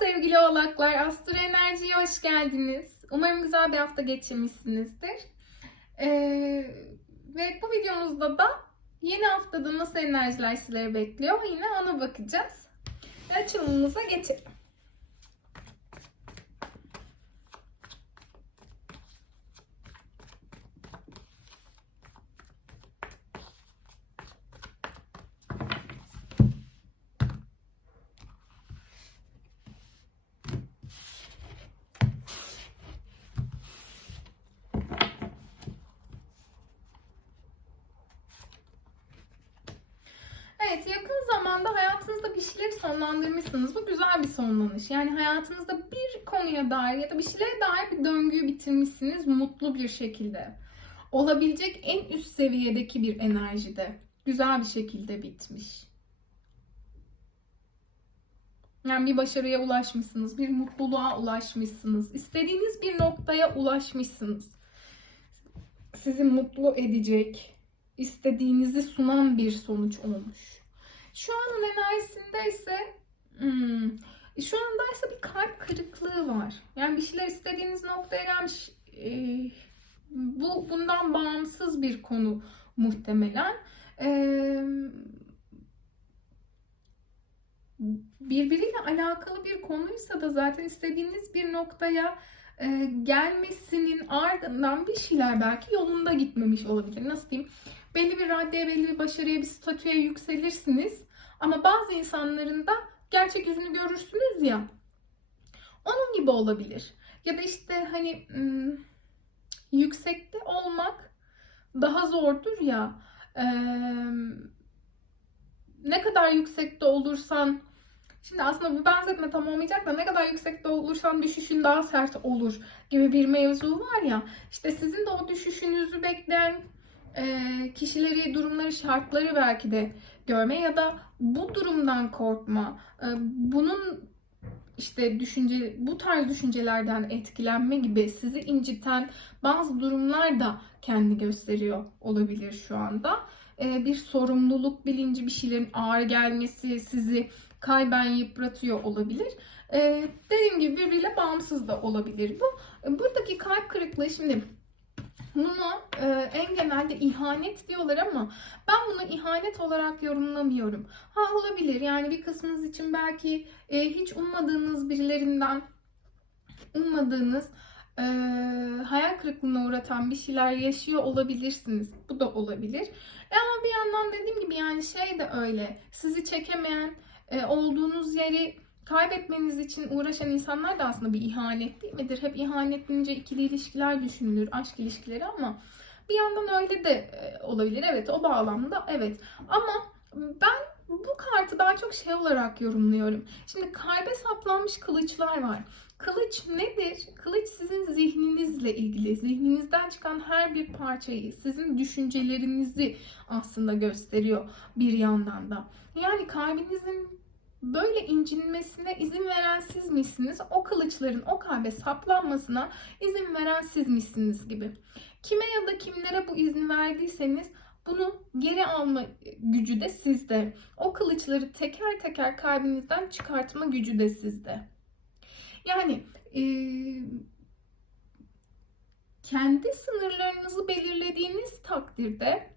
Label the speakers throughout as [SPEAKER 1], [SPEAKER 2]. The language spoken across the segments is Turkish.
[SPEAKER 1] sevgili oğlaklar, Astro Enerji'ye hoş geldiniz. Umarım güzel bir hafta geçirmişsinizdir. Ee, ve bu videomuzda da yeni haftada nasıl enerjiler sizleri bekliyor yine ona bakacağız. Açılımımıza geçelim. Evet zamanda hayatınızda bir şeyleri sonlandırmışsınız. Bu güzel bir sonlanış. Yani hayatınızda bir konuya dair ya da bir şeylere dair bir döngüyü bitirmişsiniz mutlu bir şekilde. Olabilecek en üst seviyedeki bir enerjide. Güzel bir şekilde bitmiş. Yani bir başarıya ulaşmışsınız, bir mutluluğa ulaşmışsınız, istediğiniz bir noktaya ulaşmışsınız. Sizi mutlu edecek, istediğinizi sunan bir sonuç olmuş. Şu anın enerjisinde ise hmm, şu anda ise bir kalp kırıklığı var. Yani bir şeyler istediğiniz noktaya gelmiş. e, bu bundan bağımsız bir konu muhtemelen. E, birbiriyle alakalı bir konuysa da zaten istediğiniz bir noktaya e, gelmesinin ardından bir şeyler belki yolunda gitmemiş olabilir. Nasıl diyeyim? belli bir raddeye, belli bir başarıya, bir statüye yükselirsiniz. Ama bazı insanların da gerçek yüzünü görürsünüz ya. Onun gibi olabilir. Ya da işte hani ım, yüksekte olmak daha zordur ya. Ne kadar yüksekte olursan Şimdi aslında bu benzetme tam olmayacak da ne kadar yüksekte olursan düşüşün daha sert olur gibi bir mevzu var ya. İşte sizin de o düşüşünüzü bekleyen kişileri, durumları, şartları belki de görme ya da bu durumdan korkma. E, bunun işte düşünce bu tarz düşüncelerden etkilenme gibi sizi inciten bazı durumlar da kendi gösteriyor olabilir şu anda. E, bir sorumluluk bilinci, bir şeylerin ağır gelmesi sizi kayben yıpratıyor olabilir. E, dediğim gibi birbiriyle bağımsız da olabilir bu. Buradaki kalp kırıklığı şimdi bunu e, en genelde ihanet diyorlar ama ben bunu ihanet olarak yorumlamıyorum. Ha olabilir yani bir kısmınız için belki e, hiç ummadığınız birilerinden ummadığınız e, hayal kırıklığına uğratan bir şeyler yaşıyor olabilirsiniz. Bu da olabilir. E, ama bir yandan dediğim gibi yani şey de öyle. Sizi çekemeyen, e, olduğunuz yeri kaybetmeniz için uğraşan insanlar da aslında bir ihanet değil midir? Hep ihanet deyince ikili ilişkiler düşünülür, aşk ilişkileri ama bir yandan öyle de e, olabilir. Evet o bağlamda evet. Ama ben bu kartı daha çok şey olarak yorumluyorum. Şimdi kalbe saplanmış kılıçlar var. Kılıç nedir? Kılıç sizin zihninizle ilgili. Zihninizden çıkan her bir parçayı, sizin düşüncelerinizi aslında gösteriyor bir yandan da. Yani kalbinizin böyle incinmesine izin veren siz misiniz? O kılıçların o kalbe saplanmasına izin veren siz misiniz gibi. Kime ya da kimlere bu izni verdiyseniz bunu geri alma gücü de sizde. O kılıçları teker teker kalbinizden çıkartma gücü de sizde. Yani e, kendi sınırlarınızı belirlediğiniz takdirde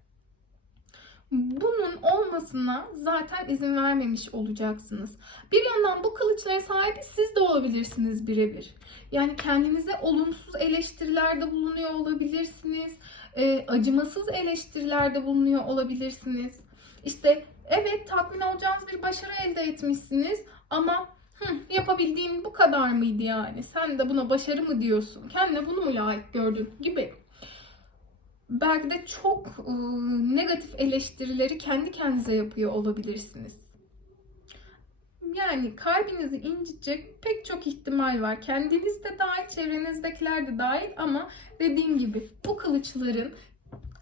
[SPEAKER 1] bunun olmasına zaten izin vermemiş olacaksınız. Bir yandan bu kılıçlara sahibi siz de olabilirsiniz birebir. Yani kendinize olumsuz eleştirilerde bulunuyor olabilirsiniz. E, acımasız eleştirilerde bulunuyor olabilirsiniz. İşte evet tatmin olacağınız bir başarı elde etmişsiniz ama Hı, yapabildiğin bu kadar mıydı yani? Sen de buna başarı mı diyorsun? Kendine bunu mu layık gördün gibi belki de çok e, negatif eleştirileri kendi kendinize yapıyor olabilirsiniz. Yani kalbinizi incitecek pek çok ihtimal var. Kendiniz de dahil, çevrenizdekiler de dahil ama dediğim gibi bu kılıçların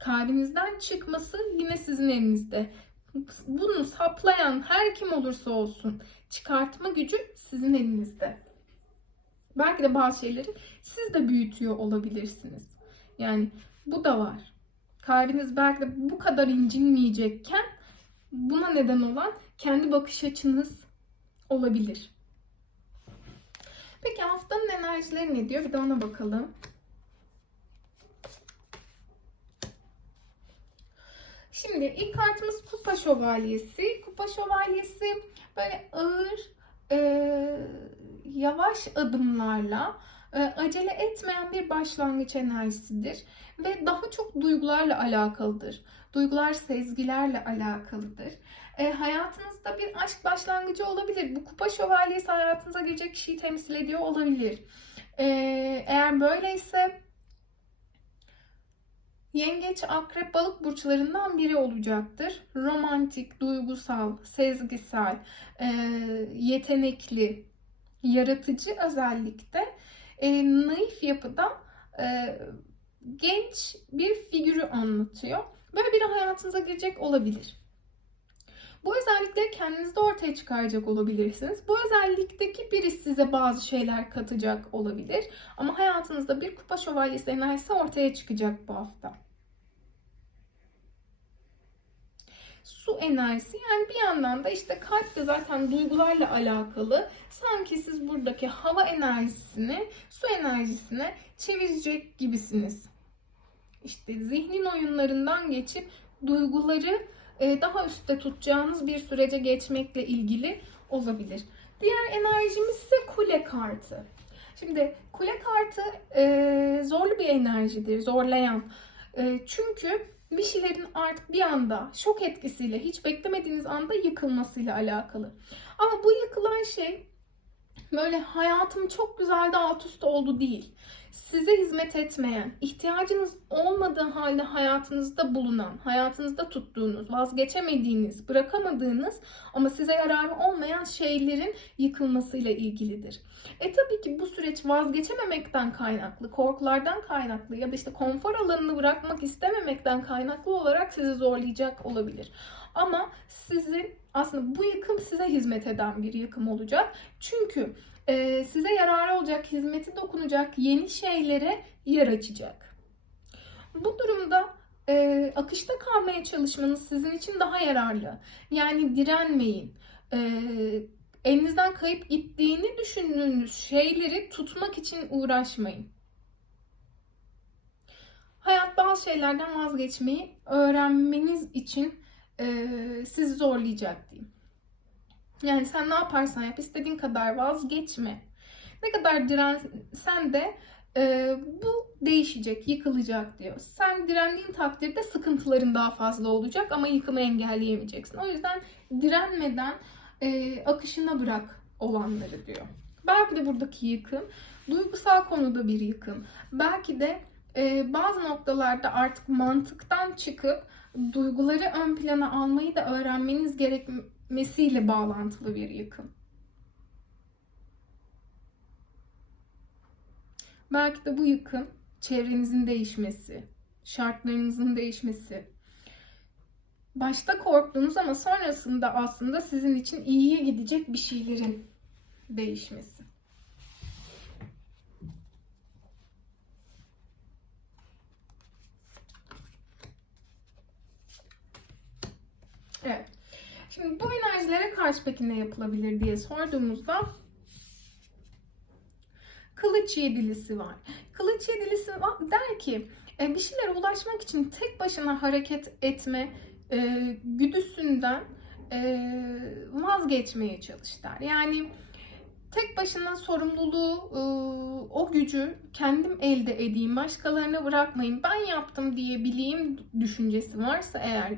[SPEAKER 1] kalbinizden çıkması yine sizin elinizde. Bunu saplayan her kim olursa olsun çıkartma gücü sizin elinizde. Belki de bazı şeyleri siz de büyütüyor olabilirsiniz. Yani bu da var. Kalbiniz belki de bu kadar incinmeyecekken buna neden olan kendi bakış açınız olabilir. Peki haftanın enerjileri ne diyor? Bir de ona bakalım. Şimdi ilk kartımız Kupa Şövalyesi. Kupa Şövalyesi böyle ağır, e, yavaş adımlarla acele etmeyen bir başlangıç enerjisidir. Ve daha çok duygularla alakalıdır. Duygular sezgilerle alakalıdır. E, hayatınızda bir aşk başlangıcı olabilir. Bu kupa şövalyesi hayatınıza girecek kişiyi temsil ediyor olabilir. E, eğer böyleyse Yengeç, akrep, balık burçlarından biri olacaktır. Romantik, duygusal, sezgisel, e, yetenekli, yaratıcı özellikle e, naif yapıda e, genç bir figürü anlatıyor. Böyle biri hayatınıza girecek olabilir. Bu özellikleri kendinizde ortaya çıkaracak olabilirsiniz. Bu özellikteki biri size bazı şeyler katacak olabilir. Ama hayatınızda bir kupa şövalyesi enerjisi ortaya çıkacak bu hafta. Su enerjisi yani bir yandan da işte kalp de zaten duygularla alakalı. Sanki siz buradaki hava enerjisini su enerjisine çevirecek gibisiniz. İşte zihnin oyunlarından geçip duyguları e, daha üstte tutacağınız bir sürece geçmekle ilgili olabilir. Diğer enerjimiz ise kule kartı. Şimdi kule kartı e, zorlu bir enerjidir, zorlayan. E, çünkü bir şeylerin artık bir anda şok etkisiyle hiç beklemediğiniz anda yıkılmasıyla alakalı. Ama bu yıkılan şey böyle hayatım çok güzeldi alt üst oldu değil. Size hizmet etmeyen, ihtiyacınız olmadığı halde hayatınızda bulunan, hayatınızda tuttuğunuz, vazgeçemediğiniz, bırakamadığınız ama size yararı olmayan şeylerin yıkılmasıyla ilgilidir. E tabii ki bu süreç vazgeçememekten kaynaklı, korkulardan kaynaklı ya da işte konfor alanını bırakmak istememekten kaynaklı olarak sizi zorlayacak olabilir. Ama sizin aslında bu yıkım size hizmet eden bir yıkım olacak. Çünkü e, size yararı olacak, hizmeti dokunacak yeni şeylere yer açacak. Bu durumda e, akışta kalmaya çalışmanız sizin için daha yararlı. Yani direnmeyin. E, elinizden kayıp gittiğini düşündüğünüz şeyleri tutmak için uğraşmayın. Hayat bazı şeylerden vazgeçmeyi öğrenmeniz için e, sizi zorlayacak diyeyim. Yani sen ne yaparsan yap istediğin kadar vazgeçme. Ne kadar dirensen de e, bu değişecek, yıkılacak diyor. Sen direndiğin takdirde sıkıntıların daha fazla olacak ama yıkımı engelleyemeyeceksin. O yüzden direnmeden e, akışına bırak olanları diyor. Belki de buradaki yıkım duygusal konuda bir yıkım. Belki de e, bazı noktalarda artık mantıktan çıkıp duyguları ön plana almayı da öğrenmeniz gerekmesiyle bağlantılı bir yıkım. Belki de bu yıkım çevrenizin değişmesi, şartlarınızın değişmesi. Başta korktuğunuz ama sonrasında aslında sizin için iyiye gidecek bir şeylerin değişmesi. Evet. Şimdi bu enerjilere karşı peki ne yapılabilir diye sorduğumuzda kılıç yedilisi var. Kılıç yedilisi der ki e, bir şeylere ulaşmak için tek başına hareket etme e, güdüsünden e, vazgeçmeye çalış der. Yani tek başına sorumluluğu, o gücü kendim elde edeyim, başkalarına bırakmayayım, ben yaptım diyebileyim düşüncesi varsa eğer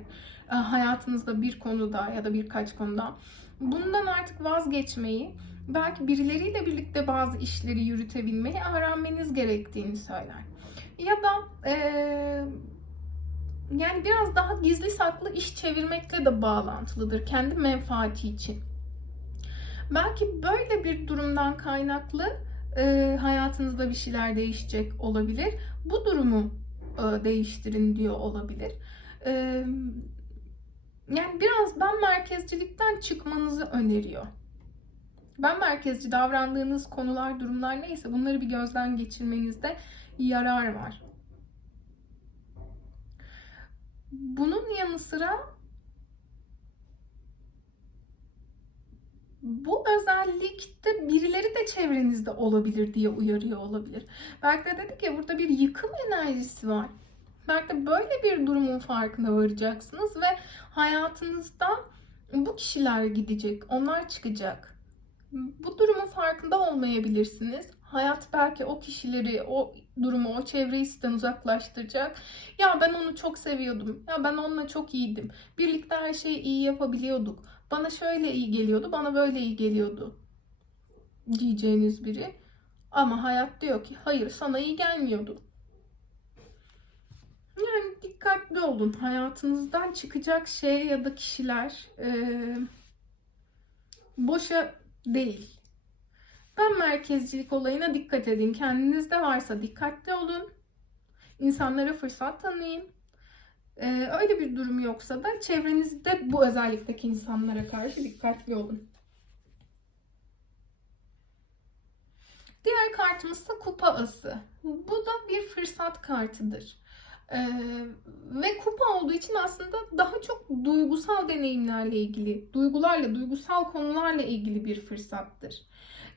[SPEAKER 1] hayatınızda bir konuda ya da birkaç konuda bundan artık vazgeçmeyi, belki birileriyle birlikte bazı işleri yürütebilmeyi öğrenmeniz gerektiğini söyler. Ya da e, yani biraz daha gizli saklı iş çevirmekle de bağlantılıdır kendi menfaati için. Belki böyle bir durumdan kaynaklı e, hayatınızda bir şeyler değişecek olabilir. Bu durumu e, değiştirin diyor olabilir. E, yani biraz ben merkezcilikten çıkmanızı öneriyor. Ben merkezci davrandığınız konular, durumlar neyse bunları bir gözden geçirmenizde yarar var. Bunun yanı sıra bu özellikte birileri de de çevrenizde olabilir diye uyarıyor olabilir. Belki de dedik ya burada bir yıkım enerjisi var. Belki böyle bir durumun farkına varacaksınız ve hayatınızda bu kişiler gidecek, onlar çıkacak. Bu durumun farkında olmayabilirsiniz. Hayat belki o kişileri, o durumu, o çevreyi sizden uzaklaştıracak. Ya ben onu çok seviyordum. Ya ben onunla çok iyiydim. Birlikte her şeyi iyi yapabiliyorduk. Bana şöyle iyi geliyordu, bana böyle iyi geliyordu. Diyeceğiniz biri. Ama hayat diyor ki hayır sana iyi gelmiyordu. Yani dikkatli olun. Hayatınızdan çıkacak şey ya da kişiler eee, boşa değil. Ben merkezcilik olayına dikkat edin. Kendinizde varsa dikkatli olun. İnsanlara fırsat tanıyın. Ee, öyle bir durum yoksa da çevrenizde bu özellikteki insanlara karşı dikkatli olun. Diğer kartımız ise kupa ası. Bu da bir fırsat kartıdır. Ee, ve kupa olduğu için aslında daha çok duygusal deneyimlerle ilgili, duygularla, duygusal konularla ilgili bir fırsattır.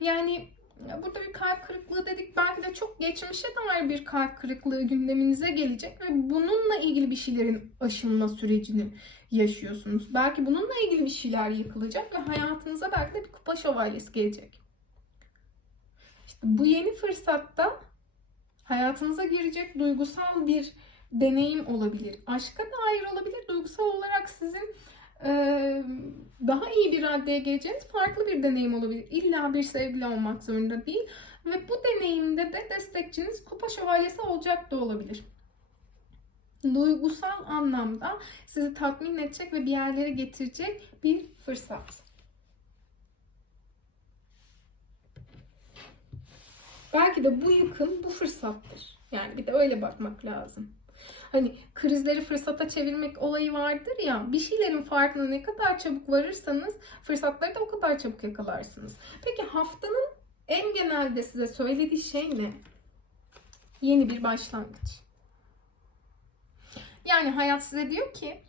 [SPEAKER 1] Yani burada bir kalp kırıklığı dedik. Belki de çok geçmişe dair bir kalp kırıklığı gündeminize gelecek ve bununla ilgili bir şeylerin aşılma sürecini yaşıyorsunuz. Belki bununla ilgili bir şeyler yıkılacak ve hayatınıza belki de bir kupa şövalyesi gelecek. İşte bu yeni fırsatta hayatınıza girecek duygusal bir deneyim olabilir. Aşka dair olabilir. Duygusal olarak sizin e, daha iyi bir raddeye geleceğiniz farklı bir deneyim olabilir. İlla bir sevgili olmak zorunda değil. Ve bu deneyimde de destekçiniz kupa şövalyesi olacak da olabilir. Duygusal anlamda sizi tatmin edecek ve bir yerlere getirecek bir fırsat. Belki de bu yıkım bu fırsattır. Yani bir de öyle bakmak lazım. Hani krizleri fırsata çevirmek olayı vardır ya. Bir şeylerin farkına ne kadar çabuk varırsanız fırsatları da o kadar çabuk yakalarsınız. Peki haftanın en genelde size söylediği şey ne? Yeni bir başlangıç. Yani hayat size diyor ki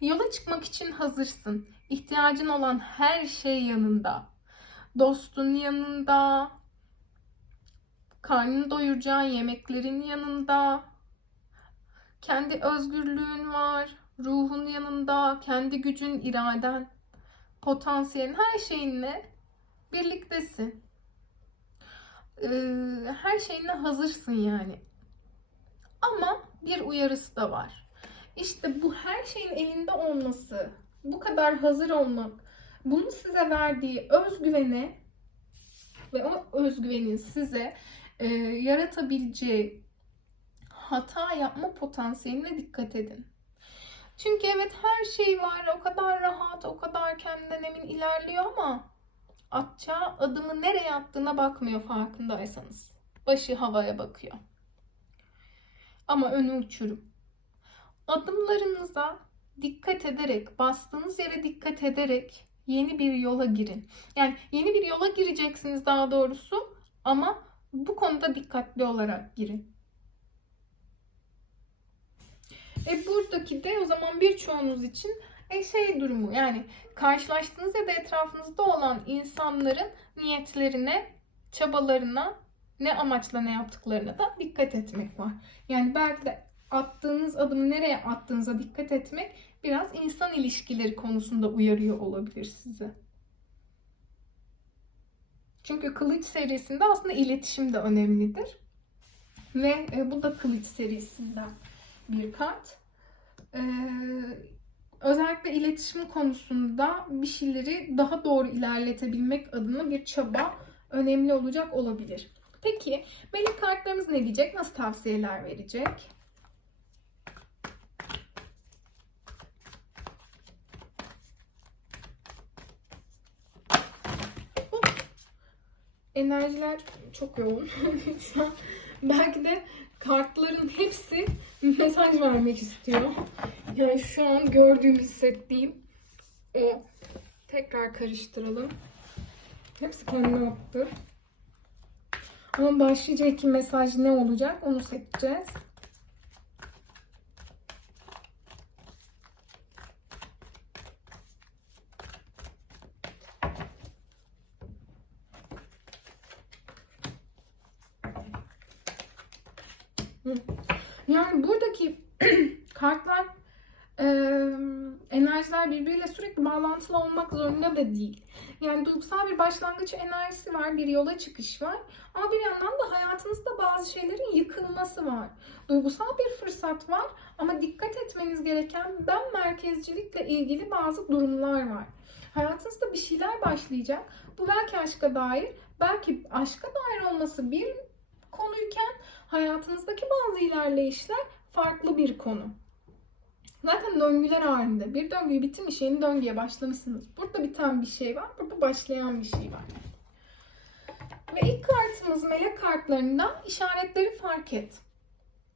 [SPEAKER 1] yola çıkmak için hazırsın. İhtiyacın olan her şey yanında. Dostun yanında, karnını doyuracağın yemeklerin yanında, kendi özgürlüğün var, ruhun yanında, kendi gücün, iraden, potansiyelin, her şeyinle birliktesin. Ee, her şeyine hazırsın yani. Ama bir uyarısı da var. İşte bu her şeyin elinde olması, bu kadar hazır olmak, bunun size verdiği özgüvene ve o özgüvenin size e, yaratabileceği hata yapma potansiyeline dikkat edin. Çünkü evet her şey var, o kadar rahat, o kadar kendinden emin ilerliyor ama atacağı adımı nereye attığına bakmıyor farkındaysanız. Başı havaya bakıyor. Ama önü uçurum. Adımlarınıza dikkat ederek, bastığınız yere dikkat ederek yeni bir yola girin. Yani yeni bir yola gireceksiniz daha doğrusu ama bu konuda dikkatli olarak girin. E buradaki de o zaman birçoğunuz için e şey durumu yani karşılaştığınız ya da etrafınızda olan insanların niyetlerine, çabalarına, ne amaçla ne yaptıklarına da dikkat etmek var. Yani belki de attığınız adımı nereye attığınıza dikkat etmek biraz insan ilişkileri konusunda uyarıyor olabilir sizi. Çünkü Kılıç serisinde aslında iletişim de önemlidir. Ve e, bu da Kılıç serisinden bir kart. Ee, özellikle iletişim konusunda bir şeyleri daha doğru ilerletebilmek adına bir çaba önemli olacak olabilir. Peki melek kartlarımız ne diyecek? Nasıl tavsiyeler verecek? Enerjiler çok yoğun. Belki de kartların hepsi mesaj vermek istiyor. Yani şu an gördüğüm, hissettiğim o. Tekrar karıştıralım. Hepsi kendine attı. Ama başlayacak mesaj ne olacak onu seçeceğiz. Yani buradaki kartlar e, enerjiler birbiriyle sürekli bağlantılı olmak zorunda da değil. Yani duygusal bir başlangıç enerjisi var, bir yola çıkış var. Ama bir yandan da hayatınızda bazı şeylerin yıkılması var. Duygusal bir fırsat var ama dikkat etmeniz gereken ben merkezcilikle ilgili bazı durumlar var. Hayatınızda bir şeyler başlayacak. Bu belki aşka dair, belki aşka dair olması bir konuyken hayatınızdaki bazı ilerleyişler farklı bir konu. Zaten döngüler halinde. Bir döngüyü bitirmiş yeni döngüye başlamışsınız. Burada biten bir şey var, burada başlayan bir şey var. Ve ilk kartımız melek kartlarında işaretleri fark et.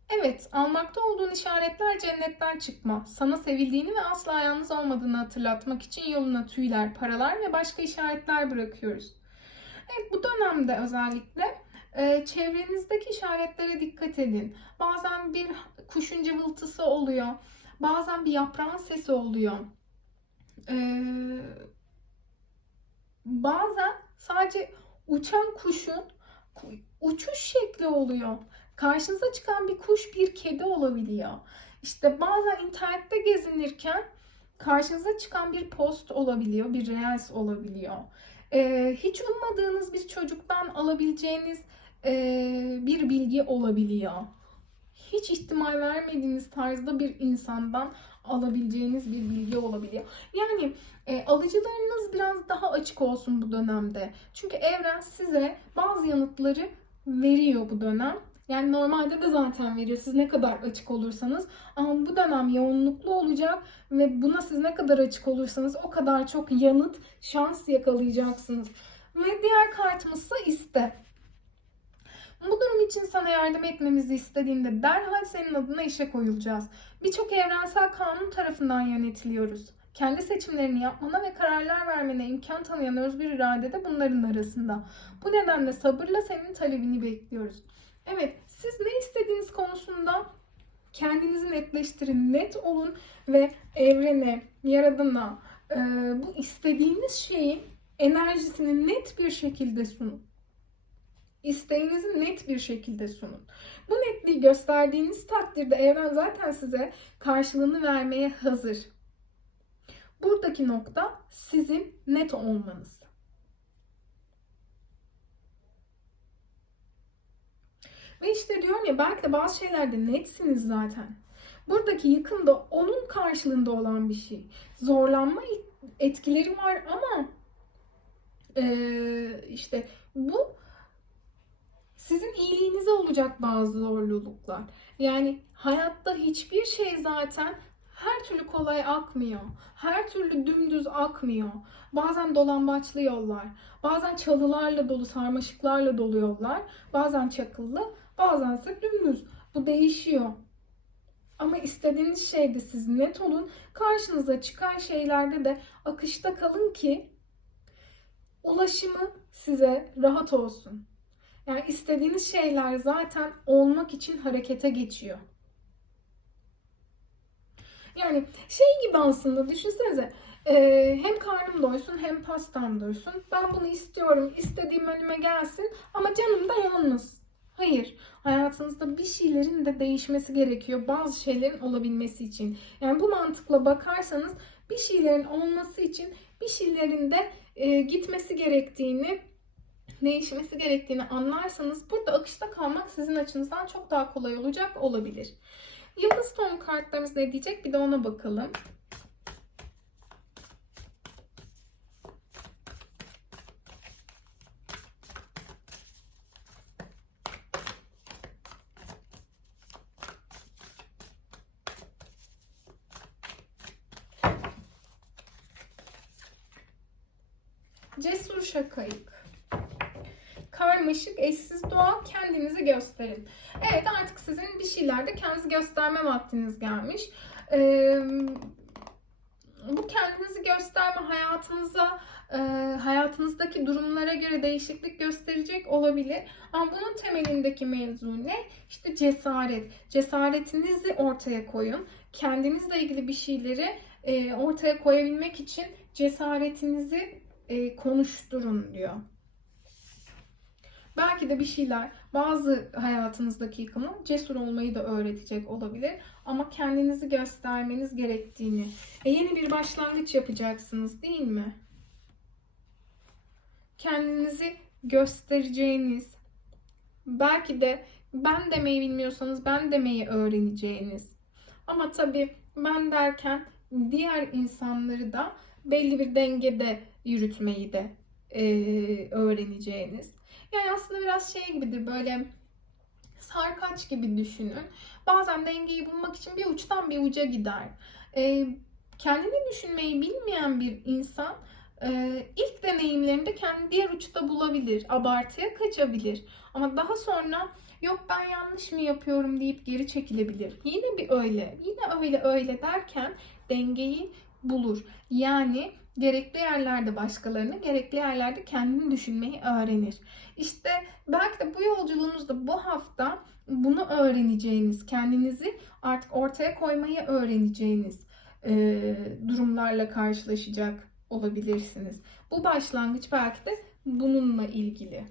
[SPEAKER 1] Evet, almakta olduğun işaretler cennetten çıkma. Sana sevildiğini ve asla yalnız olmadığını hatırlatmak için yoluna tüyler, paralar ve başka işaretler bırakıyoruz. Evet, bu dönemde özellikle çevrenizdeki işaretlere dikkat edin. Bazen bir kuşun cıvıltısı oluyor. Bazen bir yaprağın sesi oluyor. Ee, bazen sadece uçan kuşun uçuş şekli oluyor. Karşınıza çıkan bir kuş bir kedi olabiliyor. İşte bazen internette gezinirken karşınıza çıkan bir post olabiliyor, bir reels olabiliyor. Ee, hiç ummadığınız bir çocuktan alabileceğiniz bir bilgi olabiliyor hiç ihtimal vermediğiniz tarzda bir insandan alabileceğiniz bir bilgi olabiliyor. Yani e, alıcılarınız biraz daha açık olsun bu dönemde. Çünkü evren size bazı yanıtları veriyor bu dönem. Yani normalde de zaten veriyor. Siz ne kadar açık olursanız. Ama bu dönem yoğunluklu olacak ve buna siz ne kadar açık olursanız o kadar çok yanıt, şans yakalayacaksınız. Ve diğer kartımızsa iste. İçin sana yardım etmemizi istediğinde derhal senin adına işe koyulacağız. Birçok evrensel kanun tarafından yönetiliyoruz. Kendi seçimlerini yapmana ve kararlar vermene imkan tanıyan özgür irade de bunların arasında. Bu nedenle sabırla senin talebini bekliyoruz. Evet, siz ne istediğiniz konusunda kendinizi netleştirin, net olun ve evrene, yaradana e, bu istediğiniz şeyin enerjisini net bir şekilde sunun. İsteğinizi net bir şekilde sunun. Bu netliği gösterdiğiniz takdirde evren zaten size karşılığını vermeye hazır. Buradaki nokta sizin net olmanız. Ve işte diyorum ya belki de bazı şeylerde netsiniz zaten. Buradaki yıkım da onun karşılığında olan bir şey. Zorlanma etkileri var ama ee, işte bu sizin iyiliğinize olacak bazı zorluluklar. Yani hayatta hiçbir şey zaten her türlü kolay akmıyor. Her türlü dümdüz akmıyor. Bazen dolambaçlı yollar, bazen çalılarla dolu, sarmaşıklarla dolu yollar, bazen çakıllı, bazen ise dümdüz. Bu değişiyor. Ama istediğiniz şeyde siz net olun. Karşınıza çıkan şeylerde de akışta kalın ki ulaşımı size rahat olsun. Yani istediğiniz şeyler zaten olmak için harekete geçiyor. Yani şey gibi aslında düşünsenize e, hem karnım doysun hem pastam doysun. Ben bunu istiyorum, istediğim önüme gelsin ama canım da yalnız. Hayır, hayatınızda bir şeylerin de değişmesi gerekiyor bazı şeylerin olabilmesi için. Yani bu mantıkla bakarsanız bir şeylerin olması için bir şeylerin de e, gitmesi gerektiğini değişmesi gerektiğini anlarsanız burada akışta kalmak sizin açınızdan çok daha kolay olacak olabilir. Yıldız ton kartlarımız ne diyecek bir de ona bakalım. Cesur şakayık karmaşık, eşsiz doğa kendinizi gösterin. Evet artık sizin bir şeylerde kendinizi gösterme vaktiniz gelmiş. Ee, bu kendinizi gösterme hayatınıza e, hayatınızdaki durumlara göre değişiklik gösterecek olabilir. Ama bunun temelindeki mevzu ne? İşte cesaret. Cesaretinizi ortaya koyun. Kendinizle ilgili bir şeyleri e, ortaya koyabilmek için cesaretinizi e, konuşturun diyor. Belki de bir şeyler bazı hayatınızdaki yıkımı cesur olmayı da öğretecek olabilir. Ama kendinizi göstermeniz gerektiğini. E yeni bir başlangıç yapacaksınız değil mi? Kendinizi göstereceğiniz, belki de ben demeyi bilmiyorsanız ben demeyi öğreneceğiniz. Ama tabii ben derken diğer insanları da belli bir dengede yürütmeyi de e, öğreneceğiniz. Yani aslında biraz şey gibidir böyle sarkaç gibi düşünün. Bazen dengeyi bulmak için bir uçtan bir uca gider. E, kendini düşünmeyi bilmeyen bir insan e, ilk deneyimlerinde kendini diğer uçta bulabilir, abartıya kaçabilir. Ama daha sonra yok ben yanlış mı yapıyorum deyip geri çekilebilir. Yine bir öyle, yine öyle öyle derken dengeyi bulur. Yani gerekli yerlerde başkalarını, gerekli yerlerde kendini düşünmeyi öğrenir. İşte belki de bu yolculuğunuzda bu hafta bunu öğreneceğiniz, kendinizi artık ortaya koymayı öğreneceğiniz e, durumlarla karşılaşacak olabilirsiniz. Bu başlangıç belki de bununla ilgili.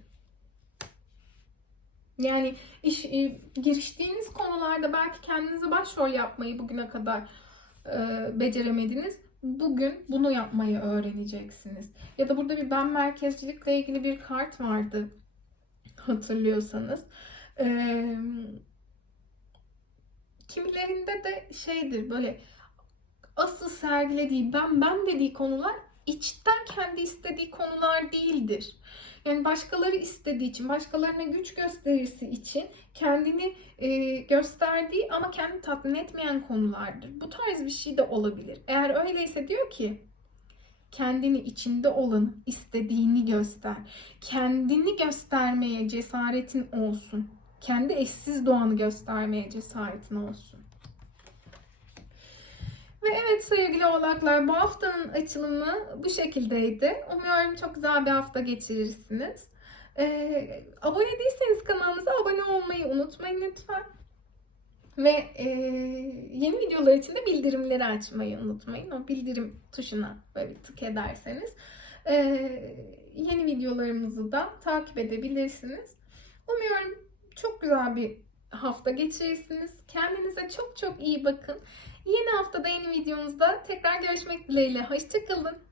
[SPEAKER 1] Yani iş, e, giriştiğiniz konularda belki kendinize başrol yapmayı bugüne kadar e, beceremediniz. Bugün bunu yapmayı öğreneceksiniz. Ya da burada bir ben merkezcilikle ilgili bir kart vardı hatırlıyorsanız. E, kimilerinde de şeydir böyle asıl sergilediği ben ben dediği konular içten kendi istediği konular değildir. Yani başkaları istediği için, başkalarına güç gösterisi için kendini e, gösterdiği ama kendini tatmin etmeyen konulardır. Bu tarz bir şey de olabilir. Eğer öyleyse diyor ki kendini içinde olan istediğini göster. Kendini göstermeye cesaretin olsun. Kendi eşsiz doğanı göstermeye cesaretin olsun. Ve evet sevgili oğlaklar bu haftanın açılımı bu şekildeydi. Umuyorum çok güzel bir hafta geçirirsiniz. Ee, abone değilseniz kanalımıza abone olmayı unutmayın lütfen. Ve e, yeni videolar için de bildirimleri açmayı unutmayın. O bildirim tuşuna böyle tık ederseniz e, yeni videolarımızı da takip edebilirsiniz. Umuyorum çok güzel bir hafta geçirirsiniz. Kendinize çok çok iyi bakın. Yeni haftada yeni videomuzda tekrar görüşmek dileğiyle. Hoşçakalın.